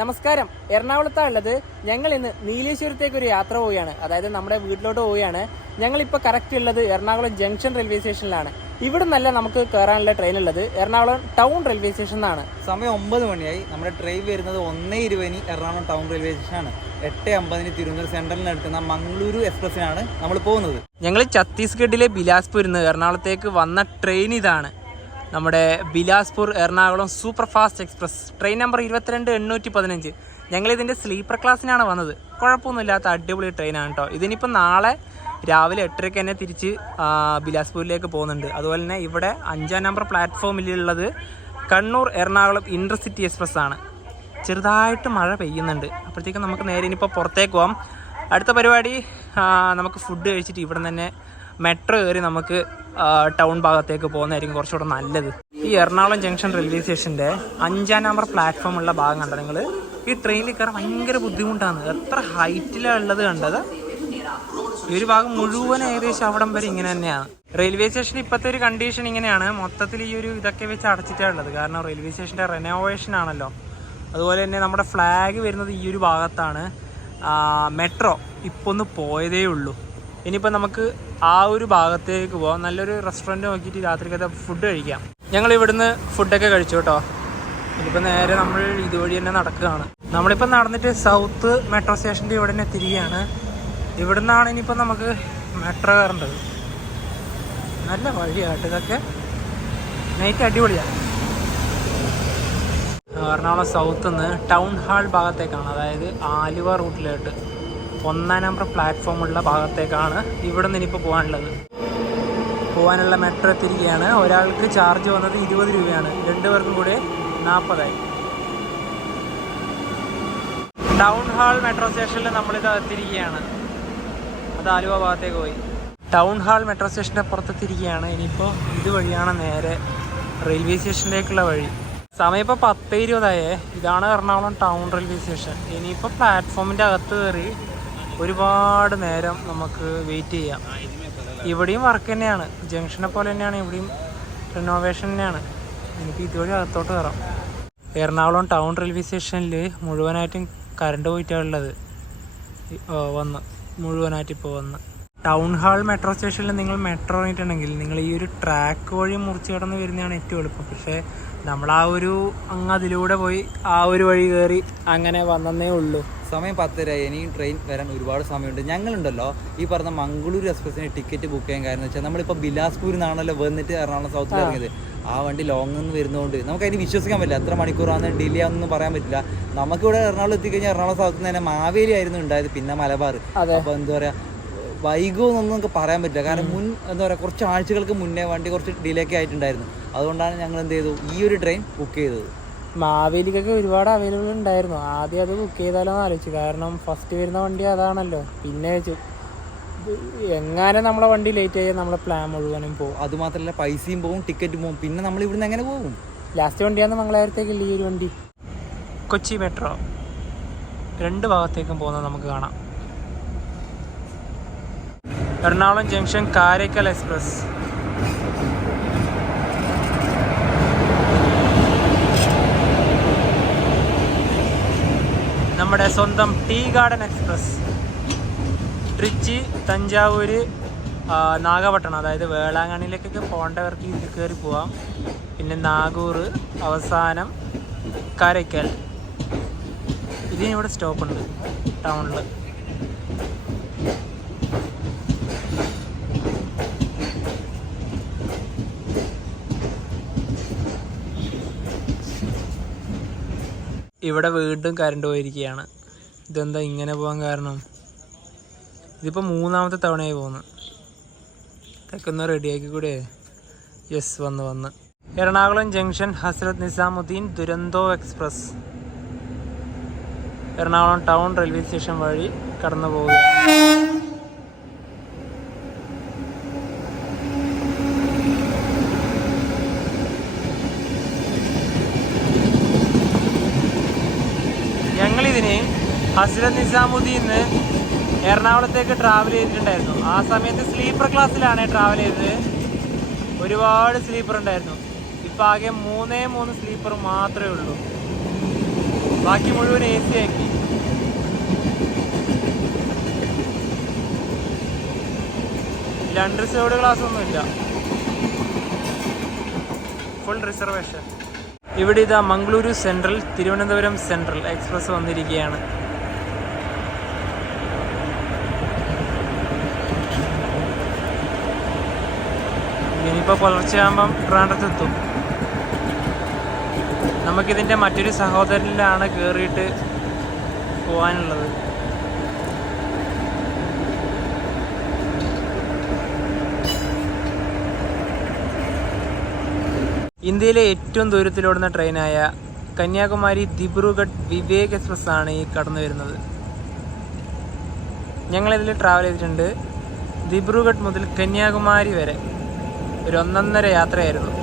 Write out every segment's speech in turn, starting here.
നമസ്കാരം. എറണാകുളത്താണ് ഉള്ളത്. ഞങ്ങൾ ഇന്ന് നീലേശ്വരത്തേക്ക് ഒരു യാത്ര പോവുകയാണ്. അതായത് നമ്മുടെ വീട്ടിലോട്ട് പോവുകയാണ്. ഞങ്ങളിപ്പോൾ കറക്റ്റ് ഉള്ളത് എറണാകുളം ജംഗ്ഷൻ റെയിൽവേ സ്റ്റേഷനിലാണ്. ഇവിടെ നിന്നല്ല നമുക്ക് കയറാനുള്ള ട്രെയിൻ ഉള്ളത്, എറണാകുളം ടൗൺ റെയിൽവേ സ്റ്റേഷനിലാണ്. സമയം 9 മണിയായി. നമ്മുടെ ട്രെയിൻ വരുന്നത് 1:20 എറണാകുളം ടൗൺ റെയിൽവേ സ്റ്റേഷനാണ്. 8:50 തിരുവനന്തപുരം സെൻട്രലിന് എടുക്കുന്ന മംഗളൂരു എക്സ്പ്രസ്സിനാണ് നമ്മൾ പോകുന്നത്. ഞങ്ങൾ ഛത്തീസ്ഗഡിലെ ബിലാസ്പൂരിൽ നിന്ന് എറണാകുളത്തേക്ക് വന്ന ട്രെയിൻ ഇതാണ്. നമ്മുടെ Bilaspur Ernakulam super fast express train number 22-815. ഞങ്ങളിതിൻ്റെ സ്ലീപ്പർ ക്ലാസ്സിനാണ് വന്നത്. കുഴപ്പമൊന്നുമില്ലാത്ത അടിപൊളി ട്രെയിനാണ് കേട്ടോ. ഇതിനിപ്പോൾ നാളെ രാവിലെ 8:30 തന്നെ തിരിച്ച് ബിലാസ്പൂരിലേക്ക് പോകുന്നുണ്ട്. അതുപോലെ തന്നെ ഇവിടെ 5-ാം നമ്പർ പ്ലാറ്റ്ഫോമിലുള്ളത് കണ്ണൂർ എറണാകുളം ഇൻ്റർസിറ്റി എക്സ്പ്രസ് ആണ്. ചെറുതായിട്ട് മഴ പെയ്യുന്നുണ്ട്. അപ്പോഴത്തേക്കും നമുക്ക് നേരെ ഇനിയിപ്പോൾ പുറത്തേക്ക് പോകാം. അടുത്ത പരിപാടി നമുക്ക് ഫുഡ് കഴിച്ചിട്ട് ഇവിടെ തന്നെ മെട്രോ കയറി നമുക്ക് ടൗൺ ഭാഗത്തേക്ക് പോകുന്നതായിരിക്കും കുറച്ചുകൂടെ നല്ലത്. ഈ എറണാകുളം ജംഗ്ഷൻ റെയിൽവേ സ്റ്റേഷൻ്റെ 5-ാം നമ്പർ പ്ലാറ്റ്ഫോമുള്ള ഭാഗം കണ്ടോ നിങ്ങൾ? ഈ ട്രെയിനിൽ കയറാൻ ഭയങ്കര ബുദ്ധിമുട്ടാണ്. എത്ര ഹൈറ്റിലാണ് ഉള്ളത് കണ്ടത്. ഈ ഒരു ഭാഗം മുഴുവൻ ഏകദേശം അവിടം വരെ ഇങ്ങനെ തന്നെയാണ്. റെയിൽവേ സ്റ്റേഷൻ ഇപ്പോഴത്തെ ഒരു കണ്ടീഷൻ ഇങ്ങനെയാണ്. മൊത്തത്തിൽ ഈ ഒരു ഇതൊക്കെ വെച്ച് അടച്ചിട്ടാണ് ഉള്ളത്. കാരണം റെയിൽവേ സ്റ്റേഷൻ്റെ റെനോവേഷൻ ആണല്ലോ. അതുപോലെ തന്നെ നമ്മുടെ ഫ്ലാഗ് വരുന്നത് ഈ ഒരു ഭാഗത്താണ്. മെട്രോ ഇപ്പോൾ ഒന്ന് പോയതേ ഉള്ളൂ. ഇനിയിപ്പോൾ നമുക്ക് ആ ഒരു ഭാഗത്തേക്ക് പോകാം. നല്ലൊരു റെസ്റ്റോറൻറ്റ് നോക്കിയിട്ട് രാത്രിക്കത്തെ ഫുഡ് കഴിക്കാം. ഞങ്ങൾ ഇവിടുന്ന് ഫുഡൊക്കെ കഴിച്ചു കേട്ടോ. ഇനിയിപ്പോൾ നേരെ നമ്മൾ ഇതുവഴി തന്നെ നടക്കുകയാണ്. നമ്മളിപ്പോൾ നടന്നിട്ട് സൗത്ത് മെട്രോ സ്റ്റേഷൻ്റെ ഇവിടെ തന്നെ തിരികെയാണ്. ഇവിടെ നിന്നാണ് ഇനിയിപ്പോൾ നമുക്ക് മെട്രോ കയറേണ്ടത്. നല്ല വഴിയായിട്ട് ഇതൊക്കെ. നൈറ്റ് അടിപൊളിയാണ്. എറണാകുളം സൗത്ത് നിന്ന് ടൗൺ ഹാൾ ഭാഗത്തേക്കാണ്, അതായത് ആലുവ റൂട്ടിലോട്ട് 1-ാം നമ്പർ പ്ലാറ്റ്ഫോമുള്ള ഭാഗത്തേക്കാണ് ഇവിടെ നിന്ന് ഇനിയിപ്പോൾ പോകാനുള്ള മെട്രോ എത്തിരിക്കുകയാണ്. ഒരാൾക്ക് ചാർജ് വന്നത് 20 രൂപയാണ്. 2 പേർക്കും കൂടെ 40 ആയി. ടൗൺ ഹാൾ മെട്രോ സ്റ്റേഷനിൽ നമ്മളിത് എത്തിരിക്കുകയാണ്. അത് ആലുവ ഭാഗത്തേക്ക് പോയി. ടൗൺ ഹാൾ മെട്രോ സ്റ്റേഷൻ്റെ പുറത്തെത്തിരിക്കുകയാണ്. ഇനിയിപ്പോൾ ഇതുവഴിയാണ് നേരെ റെയിൽവേ സ്റ്റേഷനിലേക്കുള്ള വഴി. സമയം ഇപ്പോൾ 10:20. ഇതാണ് എറണാകുളം ടൗൺ റെയിൽവേ സ്റ്റേഷൻ. ഇനിയിപ്പോൾ പ്ലാറ്റ്ഫോമിൻ്റെ അകത്ത് കയറി ഒരുപാട് നേരം നമുക്ക് വെയിറ്റ് ചെയ്യാം. ഇവിടെയും വർക്ക് തന്നെയാണ്, ജംഗ്ഷനെ പോലെ തന്നെയാണ്. ഇവിടെയും റിനോവേഷൻ തന്നെയാണ്. എനിക്ക് ഇതുവഴി അകത്തോട്ട് കയറാം. എറണാകുളം ടൗൺ റെയിൽവേ സ്റ്റേഷനിൽ മുഴുവനായിട്ടും കറണ്ട് പോയിട്ടാണുള്ളത്. മുഴുവനായിട്ട് ഇപ്പോൾ വന്ന് ടൗൺ ഹാൾ മെട്രോ സ്റ്റേഷനിൽ നിങ്ങൾ മെട്രോ ഇറങ്ങിയിട്ടുണ്ടെങ്കിൽ നിങ്ങൾ ഈ ഒരു ട്രാക്ക് വഴി മുറിച്ച് കടന്ന് വരുന്നതാണ് ഏറ്റവും എളുപ്പം. പക്ഷേ നമ്മൾ ആ ഒരു അതിലൂടെ പോയി ആ ഒരു വഴി കയറി അങ്ങനെ വന്നേ ഉള്ളൂ. സമയം 10:30. ഇനിയും ട്രെയിൻ വരാൻ ഒരുപാട് സമയമുണ്ട്. ഞങ്ങളുണ്ടല്ലോ ഈ പറഞ്ഞ മംഗളൂരു എക്സ്പ്രസ്സിന് ടിക്കറ്റ് ബുക്ക് ചെയ്യാൻ കാരണം വെച്ചാൽ നമ്മളിപ്പോൾ ബിലാസ്പൂരിൽ നിന്നാണല്ലോ വന്നിട്ട് എറണാകുളം സൗത്തിൽ ഇറങ്ങിയത്. ആ വണ്ടി ലോങ്ങിൽ നിന്ന് വരുന്നതുകൊണ്ട് നമുക്ക് അതിന് വിശ്വസിക്കാൻ പറ്റില്ല. എത്ര മണിക്കൂറാണ് ഡിലേ ആണെന്നൊന്നും പറയാൻ പറ്റില്ല. നമുക്കിവിടെ എറണാകുളം എത്തിക്കഴിഞ്ഞാൽ എറണാകുളം സൗത്തിൽ നിന്ന് തന്നെ മാവേലി ആയിരുന്നു ഉണ്ടായത്, പിന്നെ മലബാർ. അപ്പോൾ എന്താ പറയുക, വൈകുമെന്നൊന്നും നമുക്ക് പറയാൻ പറ്റില്ല. കാരണം എന്താ പറയുക, കുറച്ച് ആഴ്ചകൾക്ക് മുന്നേ വണ്ടി കുറച്ച് ഡിലേ ഒക്കെ ആയിട്ടുണ്ടായിരുന്നു. അതുകൊണ്ടാണ് ഞങ്ങൾ എന്ത് ചെയ്തു, ഈ ഒരു ട്രെയിൻ ബുക്ക് ചെയ്തത്. മാവേലിക്കൊക്കെ ഒരുപാട് അവൈലബിൾ ഉണ്ടായിരുന്നു. ആദ്യം അത് ബുക്ക് ചെയ്താലോ എന്ന് ആലോചിച്ചു. കാരണം ഫസ്റ്റ് വരുന്ന വണ്ടി അതാണല്ലോ. പിന്നെ വെച്ചു എങ്ങനെ നമ്മളെ വണ്ടി ലേറ്റ് ആയാൽ നമ്മളെ പ്ലാൻ മുഴുവനും പോകും. അതുമാത്രമല്ല പൈസയും പോകും, ടിക്കറ്റും പോകും. പിന്നെ നമ്മൾ ഇവിടുന്ന് എങ്ങനെ പോകും? ലാസ്റ്റ് വണ്ടിയാണ് മംഗളാപുരത്തേക്കുള്ള ഈ ഒരു വണ്ടി. കൊച്ചി മെട്രോ 2 ഭാഗത്തേക്കും പോകുന്നത് നമുക്ക് കാണാം. എറണാകുളം ജംഗ്ഷൻ കാരയ്ക്കൽ എക്സ്പ്രസ്, നമ്മുടെ സ്വന്തം tea garden express, Trichy, Thanjavur, Nagapattinam, അതായത് വേളാങ്കണ്ണിയിലേക്കൊക്കെ പോകേണ്ടവർക്ക് ഇത് കയറി പോവാം. പിന്നെ നാഗൂർ, അവസാനം കാരയ്ക്കൽ. ഇതിന് ഇവിടെ സ്റ്റോപ്പുണ്ട് ടൗണിൽ. ഇവിടെ വീണ്ടും കറണ്ട് പോയിരിക്കുകയാണ്. ഇതെന്താ ഇങ്ങനെ പോകാൻ കാരണം? ഇതിപ്പോൾ 3-ാമത്തെ തവണയായി പോകുന്നു. ഇതൊക്കെ ഒന്ന് റെഡിയാക്കി കൂടെ. യെസ്, വന്ന് Ernakulam junction Hazrat Nizamuddin Duronto express Ernakulam town railway station വഴി കടന്നു പോവുകയാണ്. ഞങ്ങളിതിന് ഹസ്രത്ത് നിസാമുദ്ദീന്ന് എറണാകുളത്തേക്ക് ട്രാവൽ ചെയ്തിട്ടുണ്ടായിരുന്നു. ആ സമയത്ത് സ്ലീപ്പർ ക്ലാസ്സിലാണ് ട്രാവൽ ചെയ്തത്. ഒരുപാട് സ്ലീപ്പർ ഉണ്ടായിരുന്നു. ഇപ്പം ആകെ 3 സ്ലീപ്പർ മാത്രമേ ഉള്ളൂ. ബാക്കി മുഴുവൻ AC ആക്കി. അൺറിസർവ്ഡ് ക്ലാസ് ഒന്നുമില്ല, ഫുൾ റിസർവേഷൻ. ഇവിടെ ഇതാ Mangaluru central Thiruvananthapuram central express വന്നിരിക്കുകയാണ്. ഇനിയിപ്പോൾ പുലർച്ചെയാകുമ്പം ട്രിവാൻഡ്രത്തെത്തും. നമുക്കിതിൻ്റെ മറ്റൊരു സഹോദരനിലാണ് കയറിയിട്ട് പോകാനുള്ളത്. ഇന്ത്യയിലെ ഏറ്റവും ദൂരത്തിലോടുന്ന ട്രെയിനായ കന്യാകുമാരി ദിബ്രുഗഡ് വിവേക് എക്സ്പ്രസ് ആണ് ഈ കടന്നു വരുന്നത്. ഞങ്ങളിതിൽ ട്രാവൽ ചെയ്തിട്ടുണ്ട്. ദിബ്രുഗഡ് മുതൽ കന്യാകുമാരി വരെ ഒരു 1.5 യാത്രയായിരുന്നു.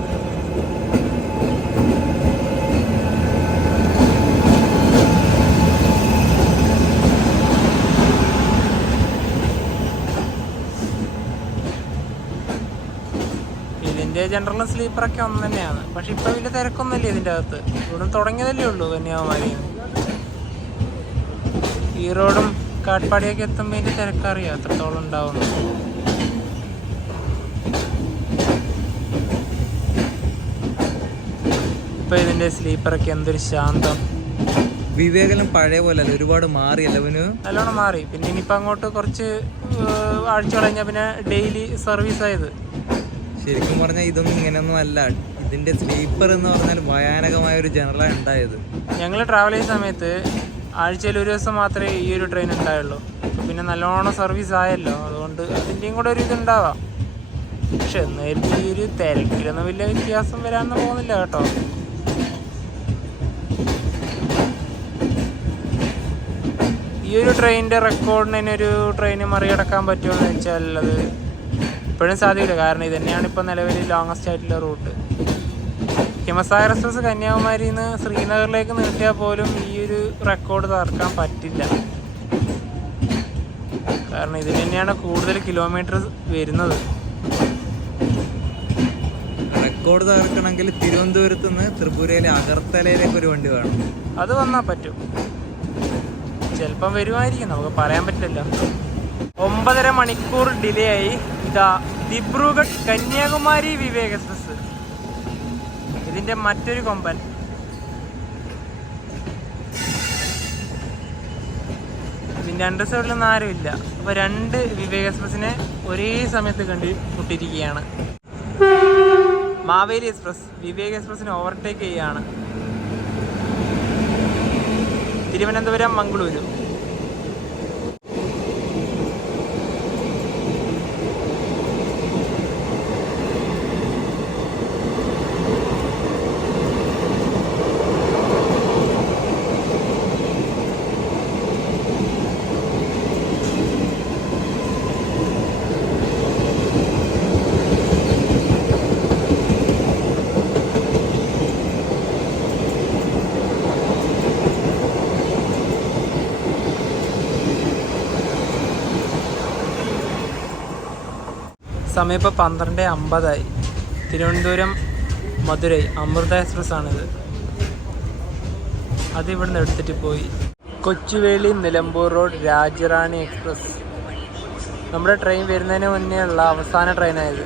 ഇതിൻ്റെ ജനറലും സ്ലീപ്പറൊക്കെ ഒന്ന് തന്നെയാണ്. പക്ഷെ ഇപ്പോൾ വലിയ തിരക്കൊന്നുമില്ല ഇതിൻ്റെ അകത്ത്. ഇവിടെ തുടങ്ങിയതല്ലേ ഉള്ളൂ കന്യാകുമാരിയിൽ നിന്ന്. ഈ റോഡും കാട്ട്പാടിയൊക്കെ എത്തുമ്പോൾ ഇതിൻ്റെ തിരക്കറിയാം എത്രത്തോളം ഉണ്ടാവുന്നു. ഇപ്പോൾ ഇതിൻ്റെ സ്ലീപ്പറൊക്കെ എന്തൊരു ശാന്തം. വിവേകനം പഴയ പോലെ അല്ല, ഒരുപാട് മാറിയല്ല അവന്, നല്ലോണം മാറി. പിന്നെ ഇനിയിപ്പോൾ അങ്ങോട്ട് കുറച്ച് ആഴ്ച കഴിഞ്ഞാൽ പിന്നെ ഡെയിലി സർവീസ് ആയത്. ശരിക്കും പറഞ്ഞാൽ ഇതൊന്നും ഇങ്ങനെയൊന്നും അല്ല. ഇതിൻ്റെ സ്ലീപ്പർ എന്ന് പറഞ്ഞാൽ ഭയാനകമായ ഒരു ജനറലാണ് ഉണ്ടായത്. ഞങ്ങൾ ട്രാവൽ ചെയ്യുന്ന സമയത്ത് ആഴ്ചയിൽ ഒരു ദിവസം മാത്രമേ ഈ ഒരു ട്രെയിൻ ഉണ്ടായുള്ളൂ. പിന്നെ നല്ലോണം സർവീസ് ആയല്ലോ, അതുകൊണ്ട് അതിൻ്റെയും കൂടെ ഒരു ഇതുണ്ടാവാം. പക്ഷെ എന്നായിരുന്നു ഈ ഒരു തിരക്കിലൊന്നും വലിയ വ്യത്യാസം വരാനൊന്നും പോകുന്നില്ല കേട്ടോ. ഈ ഒരു ട്രെയിനിൻ്റെ റെക്കോർഡിന് ഒരു ട്രെയിന് മറികടക്കാൻ പറ്റുമെന്ന് വെച്ചാൽ അത് ഇപ്പോഴും സാധ്യതയില്ല. കാരണം ഇത് തന്നെയാണ് ഇപ്പോൾ നിലവിൽ ലോങ്ങസ്റ്റ് ആയിട്ടുള്ള റൂട്ട്. ഹിമസാഗർ എക്സ്പ്രസ് കന്യാകുമാരിയിൽ നിന്ന് ശ്രീനഗറിലേക്ക് നീട്ടിയാൽ പോലും ഈ ഒരു റെക്കോർഡ് തകർക്കാൻ പറ്റില്ല. കാരണം ഇതിന് തന്നെയാണ് കൂടുതൽ കിലോമീറ്റർ വരുന്നത്. റെക്കോർഡ് തകർക്കണമെങ്കിൽ തിരുവനന്തപുരത്ത് നിന്ന് ത്രിപുരയിലെ അഗർത്തലയിലേക്ക് ഒരു വണ്ടി വേണം. അത് വന്നാൽ പറ്റും, ചിലപ്പം വരുമായിരിക്കും, നമുക്ക് പറയാൻ പറ്റില്ല. 9.5 മണിക്കൂർ ഡിലേ ആയി. ഇതാ ദിബ്രുഗഡ് കന്യാകുമാരി വിവേക് എക്സ്പ്രസ്, ഇതിൻ്റെ മറ്റൊരു കൊമ്പൻ. ഇതിൻ്റെ അണ്ടർ സൈഡിലൊന്നും ആരുമില്ല. അപ്പോൾ 2 വിവേക് എക്സ്പ്രസിനെ ഒരേ സമയത്ത് കണ്ടുമുട്ടിയിരിക്കുകയാണ്. മാവേലി എക്സ്പ്രസ് വിവേക് എക്സ്പ്രസിനെ ഓവർടേക്ക് ചെയ്യുകയാണ്. തിരുവനന്തപുരം മംഗളൂരു. സമയം ഇപ്പോൾ 12:50 തിരുവനന്തപുരം മധുരൈ അമൃത എക്സ്പ്രസ് ആണിത്. അതിവിടുന്ന് എടുത്തിട്ട് പോയി. Kochuveli Nilambur road Rajarani express. നമ്മുടെ ട്രെയിൻ വരുന്നതിന് മുന്നേ ഉള്ള അവസാന ട്രെയിനായത്.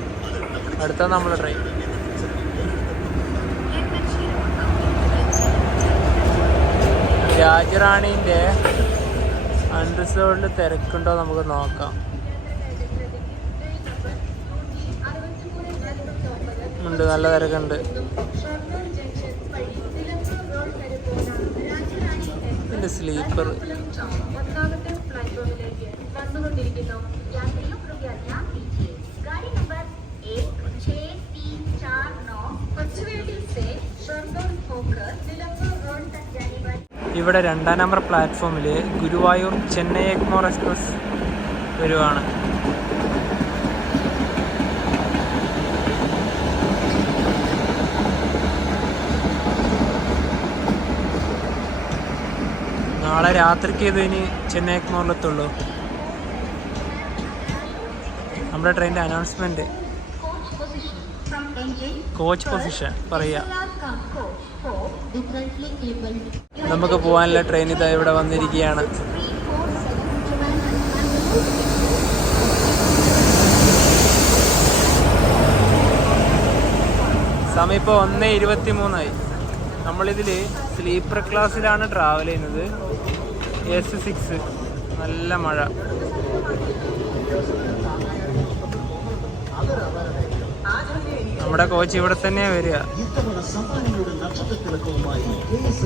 അടുത്ത നമ്മുടെ ട്രെയിൻ. രാജറാണീൻ്റെ അൺറിസർവ്ഡിൽ തിരക്കുണ്ടോ നമുക്ക് നോക്കാം. ഉണ്ട്, നല്ല തിരക്കുണ്ട്. ഇതിൻ്റെ സ്ലീപ്പർ ഇവിടെ 2-ാം നമ്പർ പ്ലാറ്റ്ഫോമിൽ ഗുരുവായൂർ ചെന്നൈ എഗ്മോർ എക്സ്പ്രസ് വരുവാണ്. നാളെ രാത്രിക്ക് ഇതിന് ചെന്നൈ എഗ്മോറിലെത്തുള്ളൂ. നമ്മുടെ ട്രെയിനിൻ്റെ അനൗൺസ്മെൻറ്റ്, കോച്ച് പൊസിഷൻ പറയുക. നമുക്ക് പോകാനുള്ള ട്രെയിൻ ഇതാ ഇവിടെ വന്നിരിക്കുകയാണ്. സമയം ഇപ്പോൾ 1:23. നമ്മളിതിൽ സ്ലീപ്പർ ക്ലാസ്സിലാണ് ട്രാവൽ ചെയ്യുന്നത്. S6. നല്ല മഴ. നമ്മുടെ കോച്ച് ഇവിടെ തന്നെ വരിക.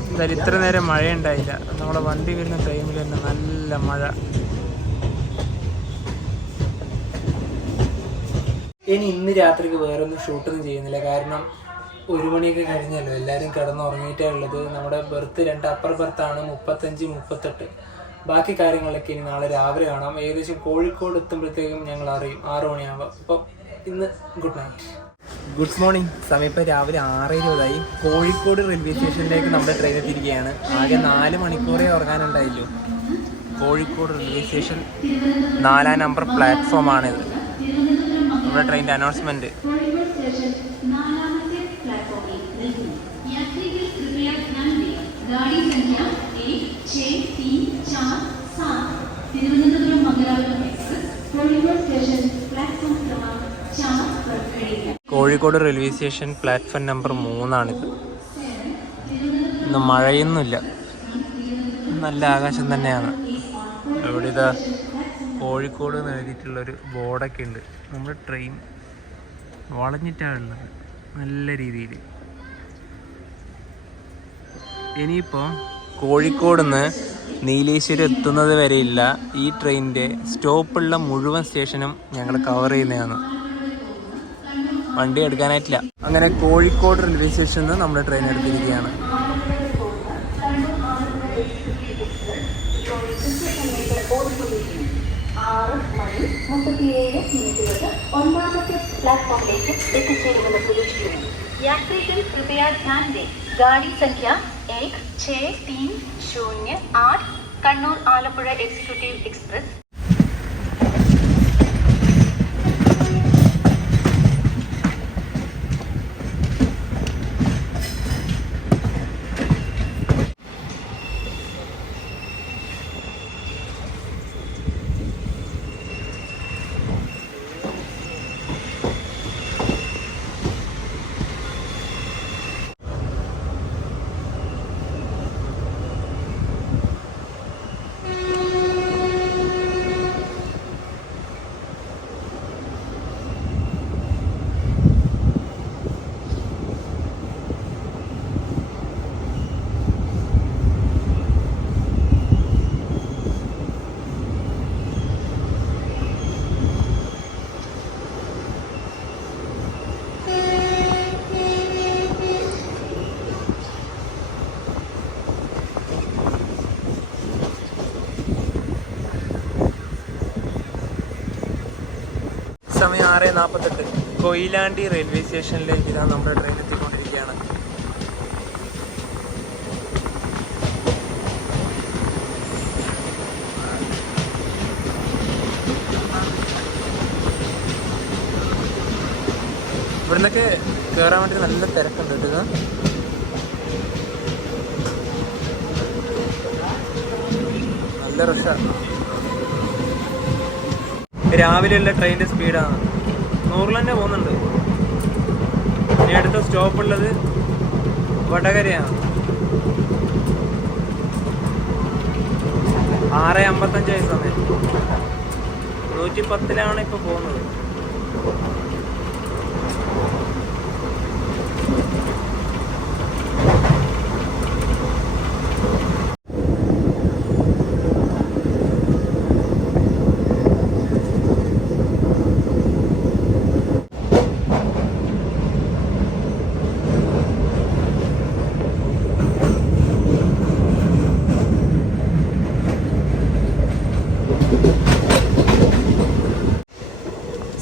എന്തായാലും ഇത്ര നേരം മഴയുണ്ടായില്ല. നമ്മളെ വണ്ടി വരുന്ന ടൈമിൽ തന്നെ നല്ല മഴ. ഇന്ന് രാത്രിക്ക് വേറൊന്നും ഷൂട്ടൊന്നും ചെയ്യുന്നില്ല. കാരണം 1 മണിയൊക്കെ കഴിഞ്ഞല്ലോ. എല്ലാവരും കിടന്നുറങ്ങിയിട്ടേ ഉള്ളത്. നമ്മുടെ ബെർത്ത് 2 അപ്പർ ബർത്താണ്. 35, 38. ബാക്കി കാര്യങ്ങളൊക്കെ ഇനി നാളെ രാവിലെ കാണാം. ഏകദേശം കോഴിക്കോട് എത്തുമ്പോഴത്തേക്കും ഞങ്ങൾ അറിയും 6 മണിയാകുമ്പോൾ. അപ്പോൾ ഇന്ന് ഗുഡ് നൈറ്റ്. Good morning. സമയം ഇപ്പോൾ രാവിലെ 6:20. കോഴിക്കോട് റെയിൽവേ സ്റ്റേഷനിലേക്ക് നമ്മുടെ ട്രെയിൻ എത്തിയിരിക്കുകയാണ്. ആകെ 4 മണിക്കൂറേ ഉറങ്ങാനുണ്ടായില്ലോ. കോഴിക്കോട് റെയിൽവേ സ്റ്റേഷൻ 4-ാം നമ്പർ പ്ലാറ്റ്ഫോമാണിത്. നമ്മുടെ ട്രെയിനിൻ്റെ announcement. Kozhikode railway station platform number 3ആണിത്. ഇന്ന് മഴയൊന്നുമില്ല, നല്ല ആകാശം തന്നെയാണ്. ഇവിടെ ഇതാ കോഴിക്കോട് എന്ന് എഴുതിയിട്ടുള്ളൊരു ബോർഡൊക്കെ ഉണ്ട്. നമ്മുടെ ട്രെയിൻ വളഞ്ഞിട്ടാണ് ഉള്ളത് നല്ല രീതിയിൽ. ഇനിയിപ്പോൾ കോഴിക്കോട് നിന്ന് നീലേശ്വരം എത്തുന്നത് വരെയില്ല ഈ ട്രെയിനിൻ്റെ സ്റ്റോപ്പുള്ള മുഴുവൻ സ്റ്റേഷനും ഞങ്ങൾ കവർ ചെയ്യുന്നതാണ്. വണ്ടി എടുക്കാനായിട്ടില്ല. അങ്ങനെ കോഴിക്കോട് റെയിൽവേ സ്റ്റേഷനിൽ നിന്ന് നമ്മുടെ ട്രെയിൻ എടുത്തിരിക്കുകയാണ്. ഒന്നാമത്തെ പ്ലാറ്റ്ഫോമിലേക്ക് എത്തിച്ചേരുമെന്ന് പ്രതീക്ഷിക്കുന്നു. യാത്രികൾ कृपया ध्यान दें. गाड़ी संख्या 16308 कन्नूर आलपुഴ एग्जीक्यूटिव एक्सप्रेस. സമയം 6:48. കൊയിലാണ്ടി റെയിൽവേ സ്റ്റേഷനിലേക്ക് ഇതാ നമ്മുടെ ട്രെയിൻ എത്തിക്കൊണ്ടിരിക്കുകയാണ്. ഇവിടുന്നൊക്കെ കയറാൻ വേണ്ടി നല്ല തിരക്കുണ്ട് കേട്ടോ. നല്ല റഷാണ്. രാവിലെയുള്ള ട്രെയിനിൻ്റെ സ്പീഡാണ് 100 തന്നെ പോകുന്നുണ്ട്. ഇനി അടുത്ത സ്റ്റോപ്പുള്ളത് വടകരയാണ്. 6:55 സമയം. 110-ലാണ് ഇപ്പോൾ പോകുന്നത്.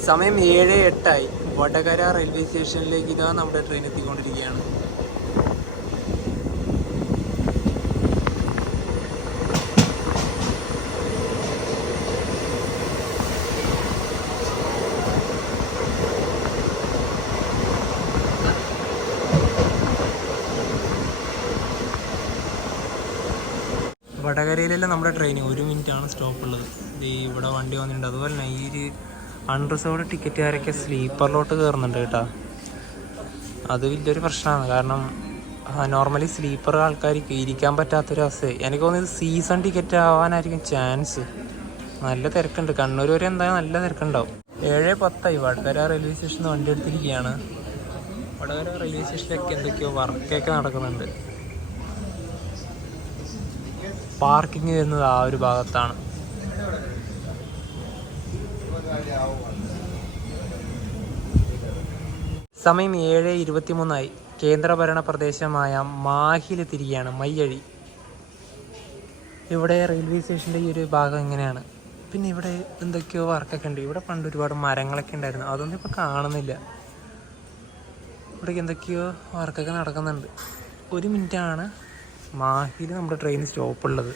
സമയം 7:08. വടകര റെയിൽവേ സ്റ്റേഷനിലേക്ക് ഇതാ നമ്മുടെ ട്രെയിൻ എത്തിക്കൊണ്ടിരിക്കുകയാണ്. വടകരയിലെല്ലാം നമ്മുടെ ട്രെയിൻ 1 മിനിറ്റാണ് സ്റ്റോപ്പുള്ളത്. ഇവിടെ വണ്ടി വന്നിട്ടുണ്ട്. അതുപോലെ തന്നെ ഈ ഒരു അൺറിസർവ്ഡ് ടിക്കറ്റുകാരൊക്കെ സ്ലീപ്പറിലോട്ട് കയറുന്നുണ്ട് കേട്ടോ. അത് വലിയൊരു പ്രശ്നമാണ്. കാരണം നോർമലി സ്ലീപ്പർ ആൾക്കാർക്ക് ഇരിക്കാൻ പറ്റാത്തൊരവസ്ഥ. എനിക്ക് തോന്നുന്നത് സീസൺ ടിക്കറ്റ് ആവാനായിരിക്കും ചാൻസ്. നല്ല തിരക്കുണ്ട്. കണ്ണൂർ വരെ എന്തായാലും നല്ല തിരക്കുണ്ടാവും. 7:10 വടകര റെയിൽവേ സ്റ്റേഷനിൽ വണ്ടി എടുത്തിരിക്കുകയാണ്. വടകര റെയിൽവേ സ്റ്റേഷനിലൊക്കെ എന്തൊക്കെയോ വർക്കൊക്കെ നടക്കുന്നുണ്ട്. പാർക്കിംഗ് വരുന്നത് ആ ഒരു ഭാഗത്താണ്. സമയം 7:23 കേന്ദ്രഭരണ പ്രദേശമായ മാഹിയിൽ തിരികെയാണ്. മയ്യഴി. ഇവിടെ റെയിൽവേ സ്റ്റേഷൻ്റെ ഈ ഒരു ഭാഗം ഇങ്ങനെയാണ്. പിന്നെ ഇവിടെ എന്തൊക്കെയോ വർക്കൊക്കെ ഉണ്ട്. ഇവിടെ പണ്ട് ഒരുപാട് മരങ്ങളൊക്കെ ഉണ്ടായിരുന്നു. അതൊന്നും ഇപ്പോൾ കാണുന്നില്ല. ഇവിടേക്ക് എന്തൊക്കെയോ വർക്കൊക്കെ നടക്കുന്നുണ്ട്. 1 മിനിറ്റാണ് മാഹിയിൽ നമ്മുടെ ട്രെയിൻ സ്റ്റോപ്പുള്ളത്.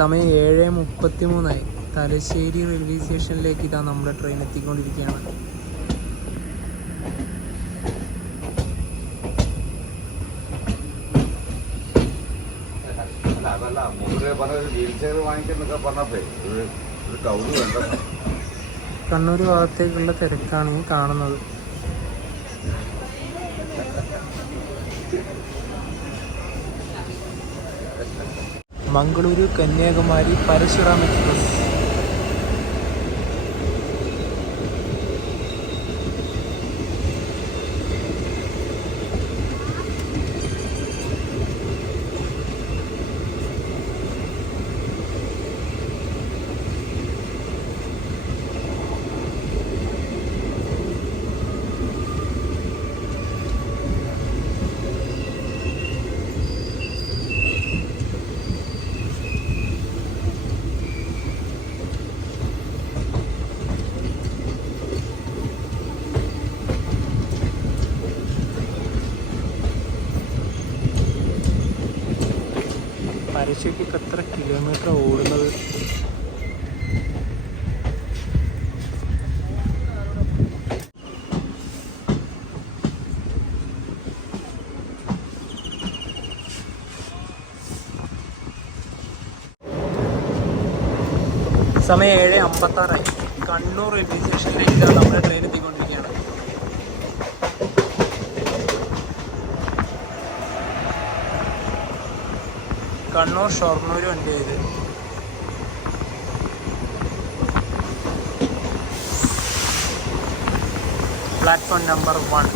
സമയം 7:33 തലശ്ശേരി റെയിൽവേ സ്റ്റേഷനിലേക്ക് ഇതാ നമ്മുടെ ട്രെയിൻ എത്തിക്കൊണ്ടിരിക്കുകയാണ്. കണ്ണൂർ ഭാഗത്തേക്കുള്ള തിരക്കാണ് ഈ കാണുന്നത്. മംഗളൂരു കന്യാകുമാരി പരശുറാം എക്സ്പ്രസ്. പരശുക്ക് ഇപ്പം എത്ര കിലോമീറ്റർ ഓടുന്നത്? സമയം 7:56 കണ്ണൂർ റെയിൽവേ സ്റ്റേഷനിലേക്ക് ഇതാണ് നമ്മുടെ ട്രെയിൻ എത്തിക്കൊണ്ടിരിക്കുകയാണ്. കണ്ണൂർ ഷൊർണൂർ വണ്ടി ഇത്. Platform number 1.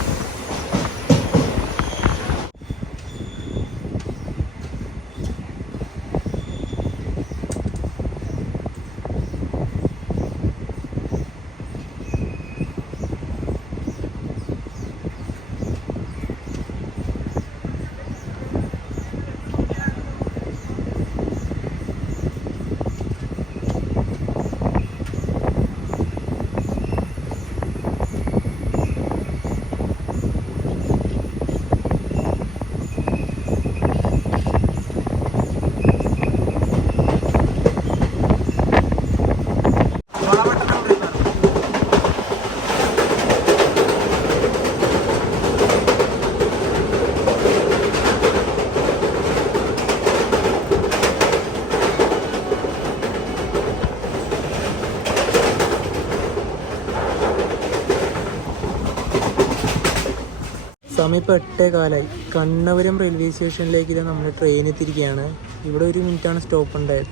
സമയം ഇപ്പോൾ 8:15 കണ്ണപുരം റെയിൽവേ സ്റ്റേഷനിലേക്ക് ഇത് നമ്മൾ ട്രെയിൻ എത്തിയിരിക്കുകയാണ്. ഇവിടെ 1 മിനിറ്റാണ് സ്റ്റോപ്പ് ഉണ്ടായത്.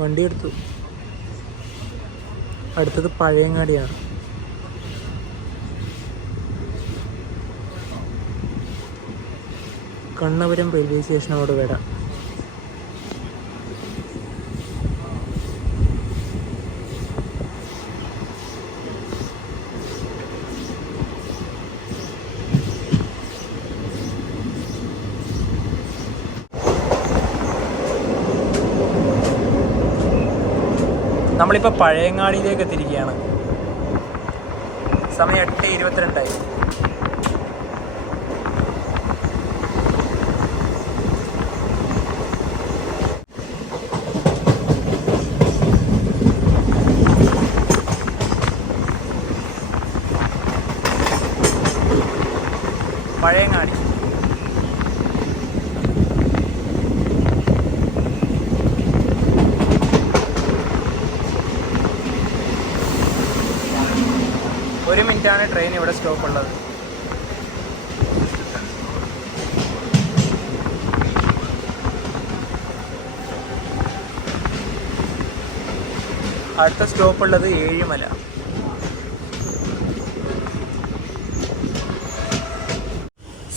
വണ്ടി എടുത്തു. അടുത്തത് പഴയങ്ങാടിയാണ്. കണ്ണപുരം റെയിൽവേ സ്റ്റേഷനോട് വരാം. നമ്മളിപ്പോൾ പഴയങ്ങാടിയിലേക്ക് എത്തിയിരിക്കുകയാണ്. സമയം 8:22. മിനിറ്റാണ് ട്രെയിൻ ഇവിടെ സ്റ്റോപ്പ് ഉള്ളത്. അടുത്ത സ്റ്റോപ്പ് ഉള്ളത് ഏഴിമല.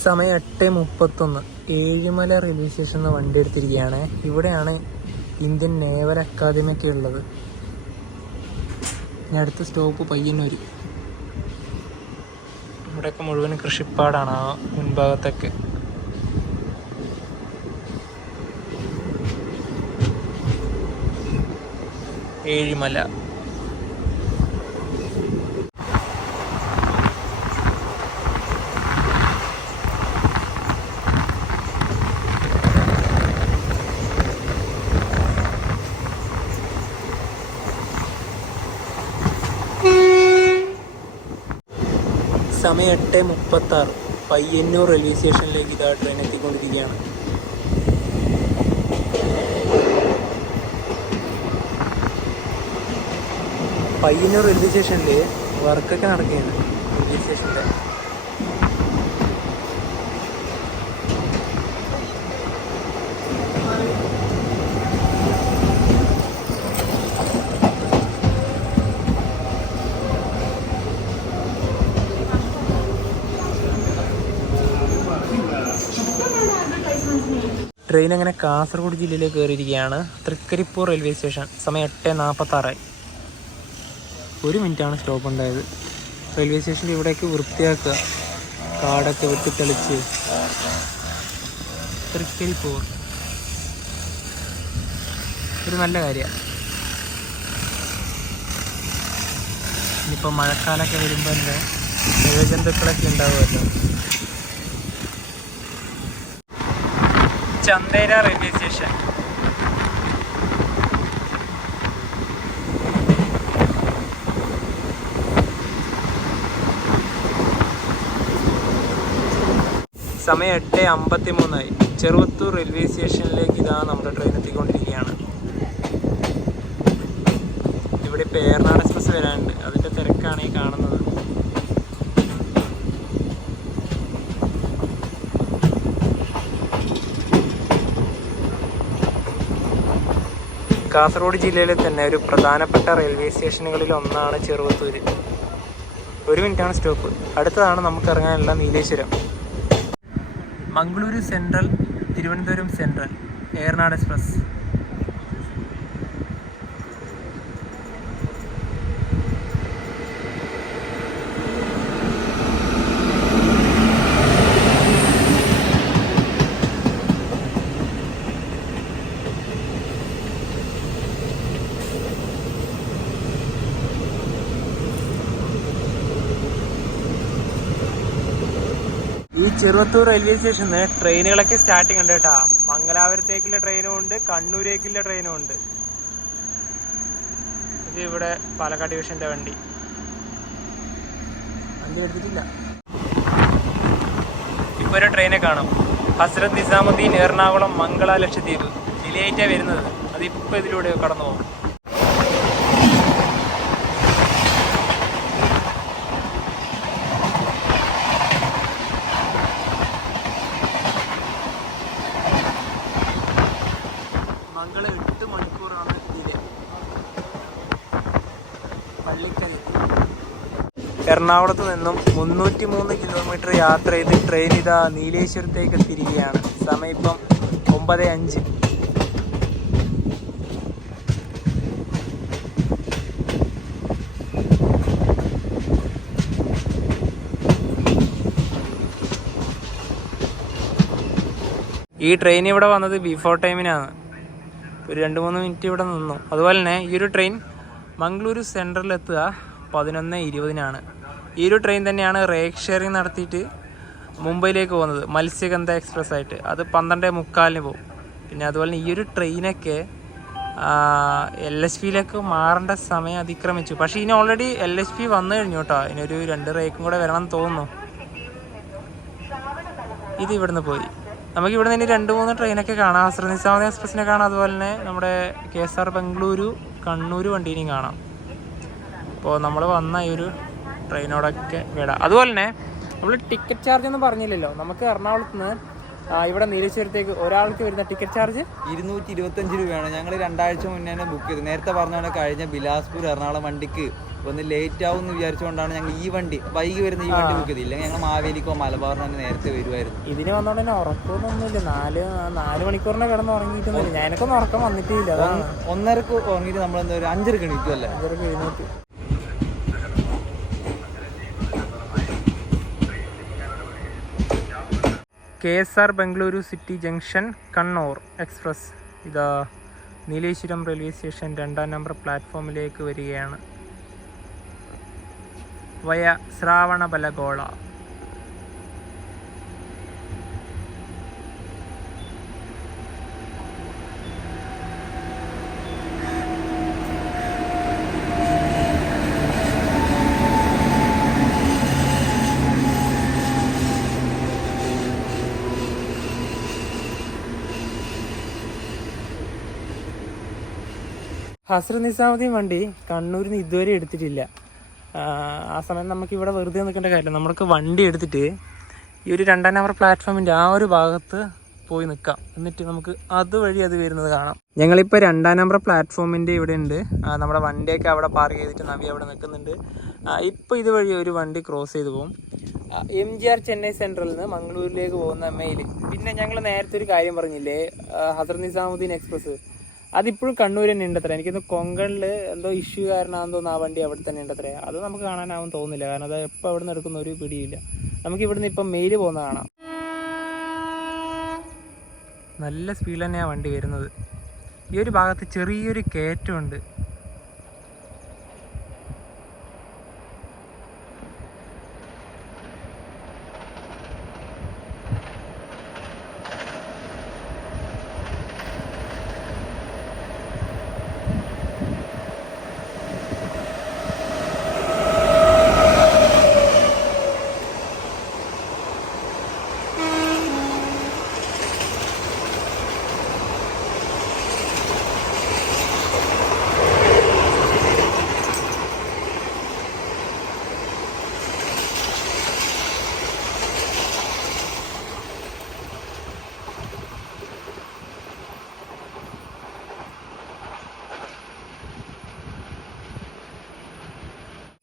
സമയം 8:31. ഏഴിമല റെയിൽവേ സ്റ്റേഷനിൽ നിന്ന് വണ്ടി എടുത്തിരിക്കുകയാണ്. ഇവിടെയാണ് ഇന്ത്യൻ നേവൽ അക്കാദമി ഒക്കെ ഉള്ളത്. ഇനി അടുത്ത സ്റ്റോപ്പ് പയ്യന്നൂർ. ഇവിടെയൊക്കെ മുഴുവൻ കൃഷിപ്പാടാണ് ആ മുൻഭാഗത്തൊക്കെ. ഏഴിമല. സമയം 8:36. പയ്യന്നൂർ റെയിൽവേ സ്റ്റേഷനിലേക്ക് ഇതാ ട്രെയിൻ എത്തിക്കൊണ്ടിരിക്കുകയാണ്. പയ്യന്നൂർ റെയിൽവേ സ്റ്റേഷനിൽ വർക്കൊക്കെ നടക്കുകയാണ്. റെയിൽവേ സ്റ്റേഷൻ്റെ ട്രെയിൻ അങ്ങനെ കാസർഗോഡ് ജില്ലയിലേക്ക് കയറിയിരിക്കുകയാണ്. Trikaripur railway station. സമയം 8:46. 1 മിനിറ്റാണ് സ്റ്റോപ്പ് ഉണ്ടായത്. റെയിൽവേ സ്റ്റേഷൻ്റെ ഇവിടേക്ക് വൃത്തിയാക്കുക, കാടൊക്കെ വെട്ടിത്തെളിച്ച്. തൃക്കരിപ്പൂർ ഒരു നല്ല കാര്യമാണ്. ഇനിയിപ്പോൾ മഴക്കാലമൊക്കെ വരുമ്പോൾ തന്നെ ഇഴജന്തുക്കളൊക്കെ ഉണ്ടാവുമല്ലോ. Chandera railway station. സമയം 8:53. ചെറുവത്തൂർ റെയിൽവേ സ്റ്റേഷനിലേക്ക് ഇതാ നമ്മുടെ ട്രെയിൻ എത്തിക്കൊണ്ടിരിക്കുകയാണ്. ഇവിടെ ഇപ്പോൾ ഏറനാട് എക്സ്പ്രസ് വരാനുണ്ട്. അതിൻ്റെ തിരക്കാണ് ഈ കാണുന്നത്. കാസർഗോഡ് ജില്ലയിലെ തന്നെ ഒരു പ്രധാനപ്പെട്ട റെയിൽവേ സ്റ്റേഷനുകളിൽ ഒന്നാണ് ചെറുവത്തൂർ. 1 മിനിറ്റാണ് സ്റ്റോപ്പ്. അടുത്തതാണ് നമുക്ക് ഇറങ്ങാനുള്ള Nileshwaram. Mangaluru central, Thiruvananthapuram central, Eranad express. ഈ ചെറുവത്തൂർ റെയിൽവേ സ്റ്റേഷനിൽ ട്രെയിനുകളൊക്കെ സ്റ്റാർട്ടിങ് ഉണ്ട് കേട്ടാ. മംഗലാപുരത്തേക്കുള്ള ട്രെയിനും ഉണ്ട്, കണ്ണൂരേക്കുള്ള ട്രെയിനും ഉണ്ട്. ഇത് ഇവിടെ പാലക്കാട് ഡിവിഷൻ്റെ വണ്ടി എടുത്തിട്ടില്ല. ഇപ്പോൾ ഒരു ട്രെയിനെ കാണാം. ഹസ്രത്ത് നിസാമുദ്ദീൻ എറണാകുളം മംഗള ലക്ഷദ്വീപ്. ഡിലേറ്റാണ് വരുന്നത്. അതിപ്പോൾ ഇതിലൂടെ കടന്നു പോകും. മംഗള 8 മണിക്കൂറാണ് ഡിലേ. പള്ളിക്കൽ. എറണാകുളത്ത് നിന്നും 303 കിലോമീറ്റർ യാത്ര ചെയ്ത് ട്രെയിൻ ഇതാ നീലേശ്വരത്തേക്ക് എത്തിയിരിക്കുകയാണ്. സമയം ഇപ്പം 9:05. ഈ ട്രെയിൻ ഇവിടെ വന്നത് ബിഫോർ ടൈമിനാണ്. ഒരു 2-3 മിനിറ്റ് ഇവിടെ നിന്നു. അതുപോലെ തന്നെ ഈ ഒരു ട്രെയിൻ മംഗളൂരു സെൻട്രലിലെത്തുക 11:20-നാണ്. ഈ ഒരു ട്രെയിൻ തന്നെയാണ് റേക്ക് ഷെയറിങ് നടത്തിയിട്ട് മുംബൈയിലേക്ക് പോകുന്നത്, മത്സ്യഗന്ധ എക്സ്പ്രസ് ആയിട്ട്. അത് 12:45 പോകും. പിന്നെ അതുപോലെ തന്നെ ഈ ഒരു ട്രെയിനൊക്കെ LHPയിലേക്ക് മാറേണ്ട സമയം അതിക്രമിച്ചു. പക്ഷേ ഇനി ഓൾറെഡി LHP വന്നു കഴിഞ്ഞു കേട്ടോ. ഇനിയൊരു 2 റേക്കും കൂടെ വരണം തോന്നുന്നു. ഇത് ഇവിടുന്ന് പോയി. നമുക്ക് ഇവിടെ നിന്ന് 2-3 ട്രെയിനൊക്കെ കാണാം. ഹസ്രത്ത് നിസാമുദ്ദീൻ എക്സ്പ്രസിനെ കാണാം. അതുപോലെ തന്നെ നമ്മുടെ KSR ബംഗളൂരു, കണ്ണൂർ വണ്ടീനെയും കാണാം. അപ്പോൾ നമ്മൾ വന്ന ഈ ഒരു ട്രെയിനോടൊക്കെ വിടാം. അതുപോലെ തന്നെ നമ്മൾ ടിക്കറ്റ് ചാർജ് ഒന്നും പറഞ്ഞില്ലല്ലോ. നമുക്ക് എറണാകുളത്ത് നിന്ന് ഇവിടെ നീലേശ്വരത്തേക്ക് ഒരാൾക്ക് വരുന്ന ടിക്കറ്റ് ചാർജ് 225 രൂപയാണ്. ഞങ്ങൾ 2 ആഴ്ച മുന്നേ ബുക്ക് ചെയ്തത്. നേരത്തെ പറഞ്ഞ പോലെ കഴിഞ്ഞ ബിലാസ്പൂർ എറണാകുളം വണ്ടിക്ക് ഒന്ന് ലേറ്റ് ആവും എന്ന് വിചാരിച്ചുകൊണ്ടാണ് ഞങ്ങൾ ഈ വണ്ടി വൈകി വരുന്ന ഈ വണ്ടി ബുക്ക് ചെയ്തത്. ഇല്ലെങ്കിൽ ഞങ്ങൾ മാവേലിക്കോ മലബാറിനോ തന്നെ നേരത്തെ വരുമായിരുന്നു. ഇതിന് വന്നോണ്ട് തന്നെ ഉറക്കമൊന്നുമില്ല. 4 മണിക്കൂറിനെ കിടന്ന് ഉറങ്ങിയിട്ടൊന്നുമില്ല. ഞാനൊക്കെ ഉറക്കം വന്നിട്ടില്ല. 1:30 ഉറങ്ങിയിട്ട് നമ്മളെന്താ ഒരു 5:30 എണീറ്റുമല്ലേ. 5:30 എഴുന്നേറ്റ്. KSR Bengaluru city junction Kannur express ഇതാ നീലേശ്വരം റെയിൽവേ സ്റ്റേഷൻ 2ാം നമ്പർ പ്ലാറ്റ്ഫോമിലേക്ക് വരികയാണ് വയ ശ്രാവണബലഗോള. ഹസ്രത്ത് നിസാമുദ്ദീൻ വണ്ടി കണ്ണൂരിൽ നിന്ന് ഇതുവരെ എടുത്തിട്ടില്ല. ആ സമയം നമുക്ക് ഇവിടെ വെറുതെ നിൽക്കേണ്ട കാര്യമില്ല. നമ്മൾക്ക് വണ്ടി എടുത്തിട്ട് ഈ ഒരു 2ാം നമ്പർ പ്ലാറ്റ്ഫോമിൻ്റെ ആ ഒരു ഭാഗത്ത് പോയി നിൽക്കാം. എന്നിട്ട് നമുക്ക് അതുവഴി അത് വരുന്നത് കാണാം. ഞങ്ങളിപ്പോൾ 2ാം നമ്പർ പ്ലാറ്റ്ഫോമിൻ്റെ ഇവിടെ ഉണ്ട്. നമ്മുടെ വണ്ടിയൊക്കെ അവിടെ പാർക്ക് ചെയ്തിട്ട് നവി അവിടെ നിൽക്കുന്നുണ്ട്. ഇപ്പോൾ ഇതുവഴി ഒരു വണ്ടി ക്രോസ് ചെയ്ത് പോകും. MGR ചെന്നൈ സെൻട്രലിൽ നിന്ന് മംഗളൂരിലേക്ക് പോകുന്ന മെയിൽ. പിന്നെ ഞങ്ങൾ നേരത്തെ ഒരു കാര്യം പറഞ്ഞില്ലേ, ഹസ്രത്ത് നിസാമുദ്ദീൻ എക്സ്പ്രസ്, അതിപ്പോഴും കണ്ണൂർ തന്നെ ഉണ്ടത്ര. എനിക്കൊന്ന് കൊങ്കണിൽ എന്തോ ഇഷ്യൂ കാരണമാണെന്ന് തോന്നുന്നു ആ വണ്ടി അവിടെ തന്നെ ഉണ്ടത്ര. അത് നമുക്ക് കാണാനാവും തോന്നുന്നില്ല, കാരണം അത് എപ്പോൾ അവിടെ നിന്ന് എടുക്കുന്ന ഒരു പിടിയില്ല. നമുക്ക് ഇവിടുന്ന് ഇപ്പം മെയിൽ പോകുന്ന കാണാം. നല്ല സ്പീഡിൽ തന്നെയാണ് വണ്ടി വരുന്നത്. ഈ ഒരു ഭാഗത്ത് ചെറിയൊരു കയറ്റമുണ്ട്.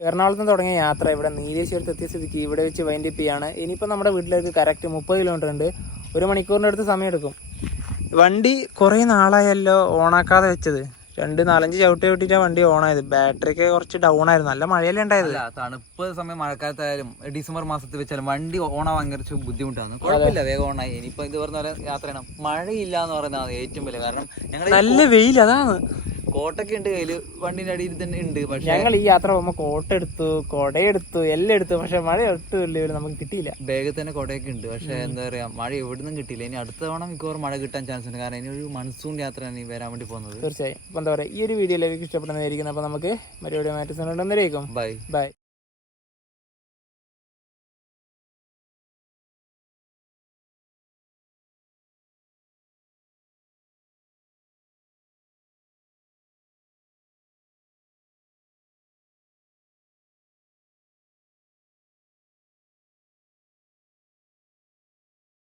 എറണാകുളത്ത് നിന്ന് തുടങ്ങിയ യാത്ര ഇവിടെ നീലേശ്വരത്ത് എത്തിയ സ്ഥിതിക്ക് ഇവിടെ വെച്ച് വൈൻഡപ്പ് ചെയ്യാണ്. ഇനിയിപ്പോൾ നമ്മുടെ വീട്ടിലേക്ക് കറക്റ്റ് 30 കിലോമീറ്റർ ഉണ്ട്. 1 മണിക്കൂറിൻ്റെ അടുത്ത് സമയമെടുക്കും. വണ്ടി കുറേ നാളായല്ലോ ഓണാക്കാതെ വെച്ചത്. 2-4-5 ചവിട്ടിയിട്ടാണ് വണ്ടി ഓണായത്. ബാറ്ററിക്ക് കുറച്ച് ഡൗൺ ആയിരുന്നു. നല്ല മഴയല്ലേ ഉണ്ടായത്. തണുപ്പ് സമയം മഴക്കാലത്തായാലും ഡിസംബർ മാസത്തിൽ വെച്ചാലും വണ്ടി ഓണാവാൻ കുറച്ച് ബുദ്ധിമുട്ടാണ്. കുഴപ്പമില്ല, വേഗം ഓണായി. ഇനിയിപ്പോൾ ഇത് പറഞ്ഞ പോലെ യാത്ര ചെയ്യണം. മഴയില്ല എന്ന് പറയുന്നത് ഏറ്റവും വലിയ കാരണം. ഞങ്ങൾ നല്ല വെയിൽ, അതാണ്. കോട്ടൊക്കെ ഉണ്ട് കയ്യില്, വണ്ടിന്റെ അടിയിൽ തന്നെ ഉണ്ട്. പക്ഷെ ഞങ്ങൾ ഈ യാത്ര പോകുമ്പോൾ കോട്ടെടുത്തു, കൊടയെടുത്തു, എല്ലാം എടുത്തു. പക്ഷെ മഴ ഒട്ടും നമുക്ക് കിട്ടിയില്ല. ബാഗിൽ തന്നെ കൊടയൊക്കെ ഉണ്ട്. പക്ഷെ എന്താ പറയാ, മഴ എവിടുന്നും കിട്ടിയില്ല. ഇനി അടുത്ത തവണ മിക്കവാറും മഴ കിട്ടാൻ ചാൻസ് ഉണ്ട്. കാരണം ഇനി ഒരു മൺസൂൺ യാത്രയാണ് വരാൻ വേണ്ടി പോകുന്നത്. തീർച്ചയായും. അപ്പൊ എന്താ പറയാ, ഈ ഒരു വീഡിയോ എല്ലാവർക്കും ഇഷ്ടപ്പെടുന്നതായിരിക്കും. അപ്പൊ നമുക്ക് മറ്റൊരു മാറ്റം ബൈ.